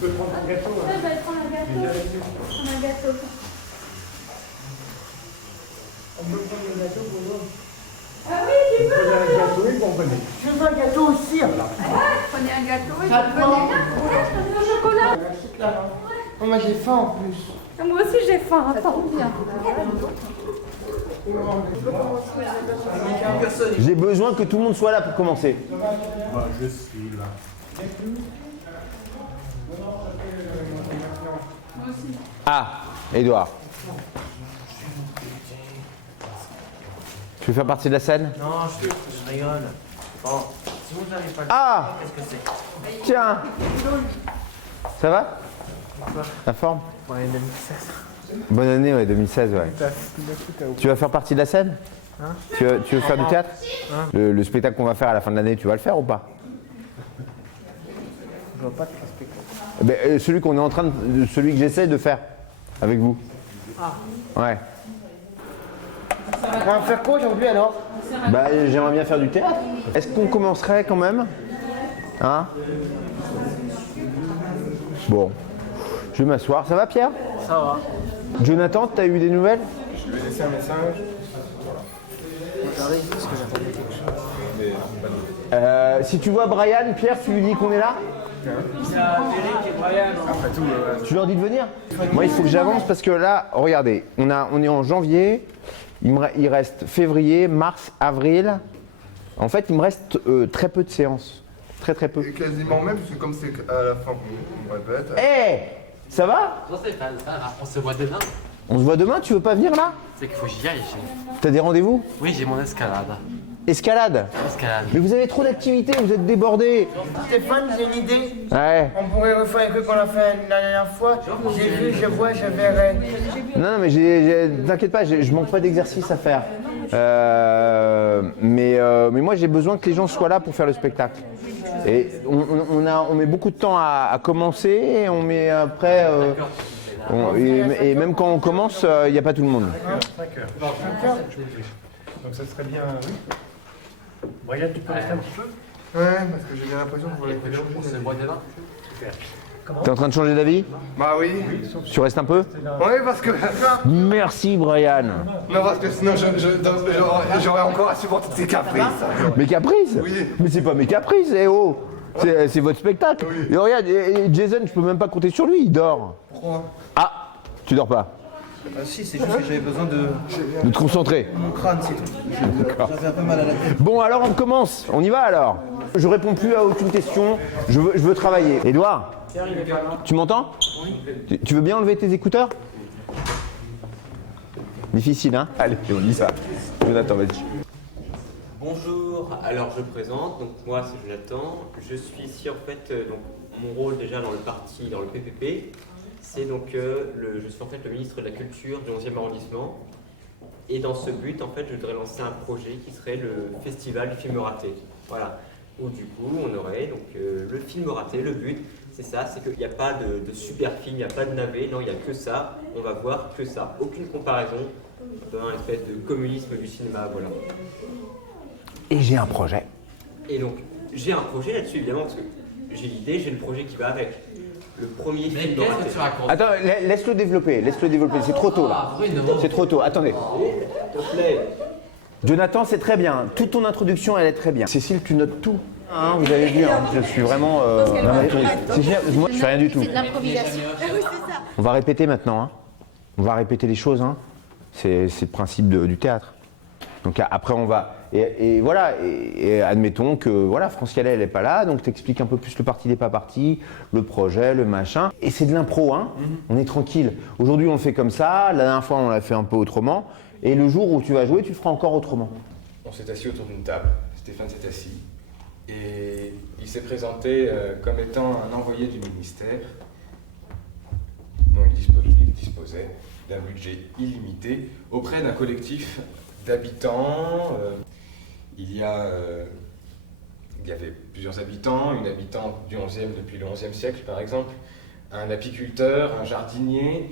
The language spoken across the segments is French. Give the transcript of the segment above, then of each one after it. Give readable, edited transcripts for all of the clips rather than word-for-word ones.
peux prendre un gâteau. Ouais, bah, prends un gâteau. Prends un gâteau. On peut prendre le gâteau pour nous. Ah oui, tu On peux. peut un gâteau et comprenez. Je veux un gâteau aussi, alors. Prenez un gâteau et Ça vous prend. prenez un chocolat. Oh, moi j'ai faim en plus. Moi aussi j'ai faim, attends. J'ai besoin que tout le monde soit là pour commencer. Bah, je suis là. Ah, Edouard. Tu veux faire partie de la scène? Non, je rigole. Bon, si vous n'arrivez pas à le Ah, faire, qu'est-ce que c'est? tiens. Ça va? La forme? Ouais, 2016. Bonne année, ouais, 2016, ouais. Tu vas faire partie de la scène? Hein? Tu veux faire du théâtre? Le spectacle qu'on va faire à la fin de l'année, tu vas le faire ou pas? Je vois pas de spectacle. Celui qu'on est en train de, celui que j'essaie de faire avec vous. Ah. Ouais. On va faire quoi aujourd'hui alors? Bah, j'aimerais bien faire du théâtre. Est-ce qu'on commencerait quand même? Hein? Bon. Je vais m'asseoir. Ça va, Pierre? Ça va. Jonathan, t'as eu des nouvelles? Je vais laisser un message. J'arrive parce que j'attendais quelque chose. Si tu vois Brian, Pierre, tu lui dis qu'on est là? Après tout, Tu leur dis de venir? Moi, il faut que j'avance parce que là, regardez, on est en janvier, il reste février, mars, avril. En fait, il me reste très peu de séances. Très peu. Et quasiment même, parce que comme c'est à la fin qu'on répète. Hé, ça va? Non, c'est pas ça, on se voit demain. On se voit demain, tu veux pas venir là? C'est qu'il faut que j'y aille. T'as des rendez-vous? Oui, j'ai mon escalade. Escalade? Escalade. Mais vous avez trop d'activités, vous êtes débordés. Stéphane, j'ai une idée. Ouais. On pourrait refaire un truc qu'on a fait la dernière fois. J'ai vu, je vois, je verrai. Non, mais t'inquiète pas, je manque pas d'exercice à faire. Mais moi, j'ai besoin que les gens soient là pour faire le spectacle. Et on met beaucoup de temps à commencer, et on met après. Et même quand on commence, il n'y a pas tout le monde. 5 heures. Donc ça serait bien, oui. Brian, tu peux rester un petit peu? Ouais, parce que j'ai bien l'impression qu'on va les faire On se voit demain. T'es en train de changer d'avis? Bah oui. Tu restes un peu? Oui, parce que. Merci, Brian. Non, parce que sinon j'aurais encore à supporter tes caprices. Mes caprices? Oui. Mais c'est pas mes caprices, eh oh! C'est votre spectacle. Et regarde, et Jason, je peux même pas compter sur lui, il dort. Pourquoi? Ah, tu dors pas. Ah si, c'est juste que j'avais besoin de De te concentrer. mon crâne, c'est tout. J'avais un peu mal à la tête. Bon, alors on commence. On y va alors. Je réponds plus à aucune question. Je veux travailler. Edouard, tu m'entends? Tu veux bien enlever tes écouteurs? Difficile, hein? Allez, on dit ça. Jonathan, vas-y. Bonjour, alors je me présente, donc moi c'est Jonathan, je suis ici en fait, donc mon rôle déjà dans le parti, dans le PPP, c'est donc je suis en fait le ministre de la Culture du 11e arrondissement, et dans ce but en fait je voudrais lancer un projet qui serait le festival du film raté, voilà, où du coup on aurait donc le film raté, le but c'est ça, c'est qu'il n'y a pas de super film, il n'y a pas de navet, non il n'y a que ça, on va voir que ça, aucune comparaison, un espèce de communisme du cinéma, voilà. Et j'ai un projet. Et donc, j'ai un projet là-dessus, évidemment, parce que j'ai l'idée, j'ai le projet qui va avec. Le premier Mais film qu'est-ce raté. que tu racontes? Attends, laisse-le développer. C'est trop tôt là. Ah, Bruno. C'est trop tôt. Attendez. S'il te plaît. Jonathan, c'est très bien. Toute ton introduction, elle est très bien. Cécile, tu notes tout. Hein, vous avez vu, hein, je suis vraiment. C'est génial. Moi, je fais rien du tout. C'est de l'improvisation. On va répéter maintenant. Hein. On va répéter les choses. Hein. C'est le principe du théâtre. Donc après, on va. Et voilà, et admettons que voilà, France Calais, elle n'est pas là, donc t'expliques un peu plus le parti des pas partis, le projet, le machin. Et c'est de l'impro, hein. On est tranquille. Aujourd'hui, on le fait comme ça, la dernière fois, on l'a fait un peu autrement. Et le jour où tu vas jouer, tu le feras encore autrement. On s'est assis autour d'une table, Stéphane s'est assis, et il s'est présenté comme étant un envoyé du ministère, dont il disposait d'un budget illimité auprès d'un collectif d'habitants. Il y avait plusieurs habitants, une habitante du 11e depuis le 11e siècle par exemple, un apiculteur, un jardinier,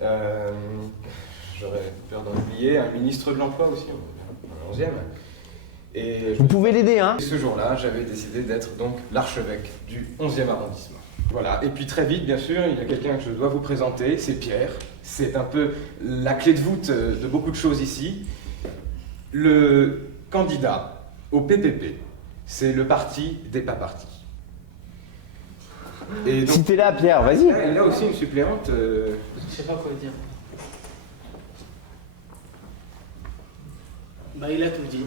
j'aurais peur d'en oublier, un ministre de l'Emploi aussi, un 11e. Et Vous pouvez l'aider, hein. ce jour-là, j'avais décidé d'être donc l'archevêque du 11e arrondissement. Voilà, et puis très vite, bien sûr, il y a quelqu'un que je dois vous présenter, c'est Pierre. C'est un peu la clé de voûte de beaucoup de choses ici. Le candidat au PPP, c'est le parti des pas partis. Et donc, Si t'es là, Pierre, vas-y. il y a aussi une suppléante. Je sais pas quoi dire. Bah, il a tout dit.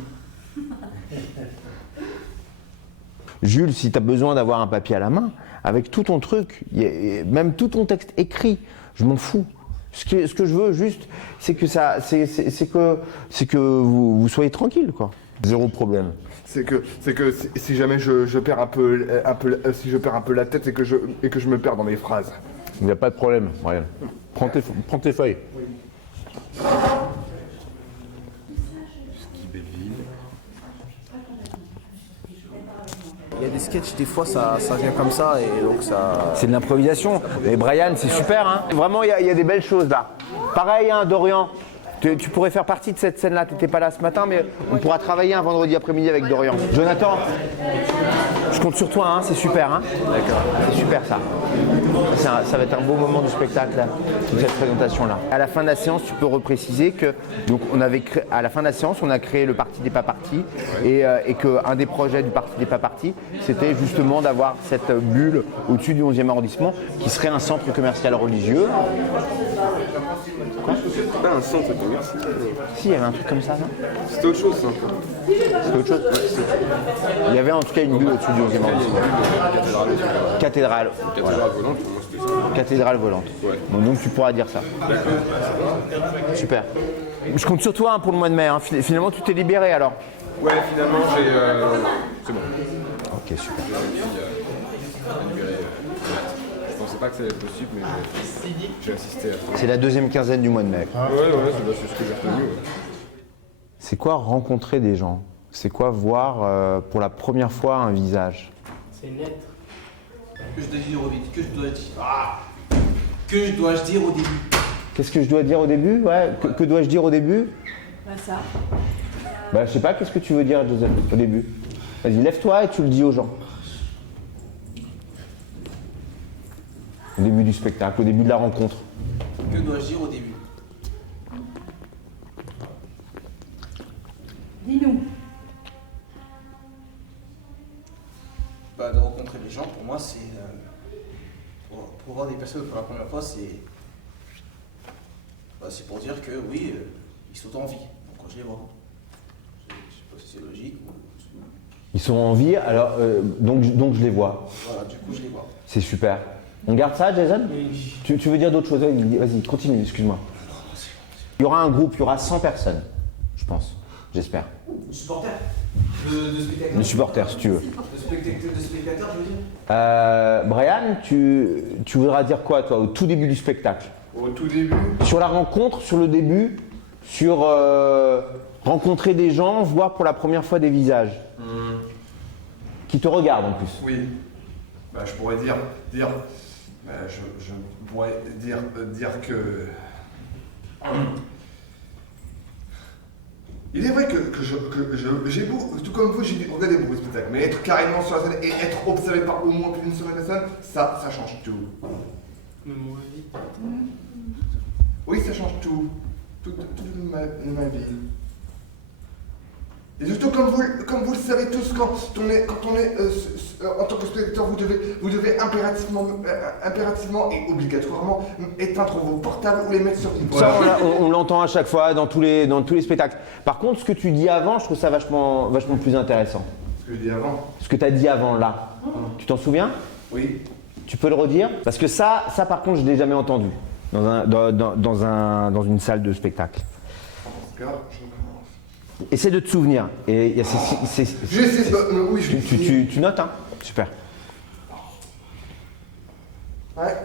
Jules, si tu as besoin d'avoir un papier à la main, avec tout ton truc, même tout ton texte écrit, je m'en fous. Ce que je veux juste, c'est que vous soyez tranquille, quoi. Zéro problème. C'est que si jamais je perds un peu la tête et que je me perds dans mes phrases. Il n'y a pas de problème, Brian. Prends tes feuilles. Il y a des sketchs, des fois ça vient comme ça et donc ça. C'est de l'improvisation. Mais Brian, c'est super, hein. Vraiment, il y a des belles choses là. Pareil, hein, Dorian. Tu pourrais faire partie de cette scène-là. Tu n'étais pas là ce matin, mais on pourra travailler un vendredi après-midi avec Dorian. Jonathan, je compte sur toi, hein, c'est super. Hein. D'accord. C'est super ça. Ça va être un beau moment du spectacle, là, toute cette présentation-là. À la fin de la séance, tu peux repréciser que, donc, à la fin de la séance, on a créé le Parti des pas partis et qu'un des projets du Parti des pas partis, c'était justement d'avoir cette bulle au-dessus du 11e arrondissement qui serait un centre commercial religieux. Quoi ? C'est pas un centre commercial. Si, il y avait un truc comme ça, non ? C'était autre chose, ça. C'était autre chose ? Il y avait en tout cas une bulle au-dessus du 11e arrondissement. Cathédrale. Cathédrale volante, pour moi c'était ça. Cathédrale volante. Ouais. Bon, donc tu pourras dire ça. Super. Je compte sur toi, hein, pour le mois de mai. Hein. Finalement, tu t'es libéré alors. Ouais, finalement, c'est bon. Ok, super. Je pensais pas que ça allait être possible, mais j'ai assisté à ça. C'est la deuxième quinzaine du mois de mai. Ouais, c'est ce que j'ai retenu. Ouais. C'est quoi rencontrer des gens ? C'est quoi voir pour la première fois un visage ? C'est une lettre. Que je dois dire au début. Que je dois dire au début. Qu'est-ce que je dois dire au début ? Ouais. Que dois-je dire au début ? Bah ça. Bah, je sais pas, qu'est-ce que tu veux dire, Joseph, au début ? Vas-y, lève-toi et tu le dis aux gens. Au début du spectacle, au début de la rencontre. Que dois-je dire au début? Dis-nous. Bah, de rencontrer les gens, pour moi, c'est. Pour voir des personnes pour la première fois, c'est. Bah, c'est pour dire que oui, ils sont en vie. Donc quand je les vois. Je sais pas si c'est logique ou. Ils sont en vie, alors donc je les vois. Voilà, du coup, je les vois. C'est super. On garde ça, Jason ? Tu veux dire d'autres choses ? Vas-y, continue, excuse-moi. Il y aura un groupe, il y aura 100 personnes, je pense, j'espère. De supporters de spectateurs. De supporters, si tu veux. De spectateurs, je veux dire. Brian, tu voudras dire quoi, toi, au tout début du spectacle ? Au tout début, Sur la rencontre, sur le début, sur rencontrer des gens, voir pour la première fois des visages. Qui te regardent en plus. oui. Bah, je pourrais dire bah, je pourrais dire que. Il est vrai que j'ai beau, tout comme vous, j'ai regardé beaucoup de spectacles, mais être carrément sur la scène et être observé par au moins plus d'une seule personne, ça change tout. Oui, ça change tout. Toute ma vie. Et surtout, comme vous le savez tous, quand on est en tant que spectateur, vous devez impérativement et obligatoirement éteindre vos portables ou les mettre sur vivre. Ça, on l'entend à chaque fois dans tous les spectacles. Par contre, ce que tu dis avant, je trouve ça vachement plus intéressant. Ce que je dis avant. Ce que tu as dit avant là. Tu t'en souviens ? Oui. Tu peux le redire ? Parce que ça par contre, je ne l'ai jamais entendu dans une salle de spectacle. Essaie de te souvenir. Et il y a oui, tu notes, hein ? Super. Ouais.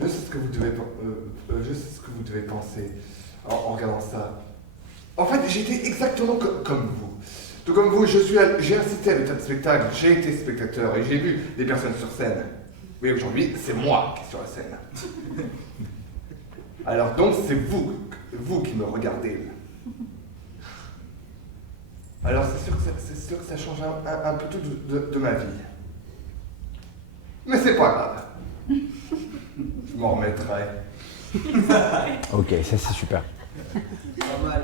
Je sais ce que vous devez penser en regardant ça. En fait, j'étais exactement comme vous. Tout comme vous, j'ai assisté à des tas de spectacles, j'ai été spectateur et j'ai vu des personnes sur scène. Oui, aujourd'hui, c'est moi qui suis sur la scène. Alors donc, c'est vous qui me regardez. Alors c'est sûr que ça change un peu tout de ma vie. Mais c'est pas grave. Je m'en remettrai. Ok, ça c'est super. Pas mal.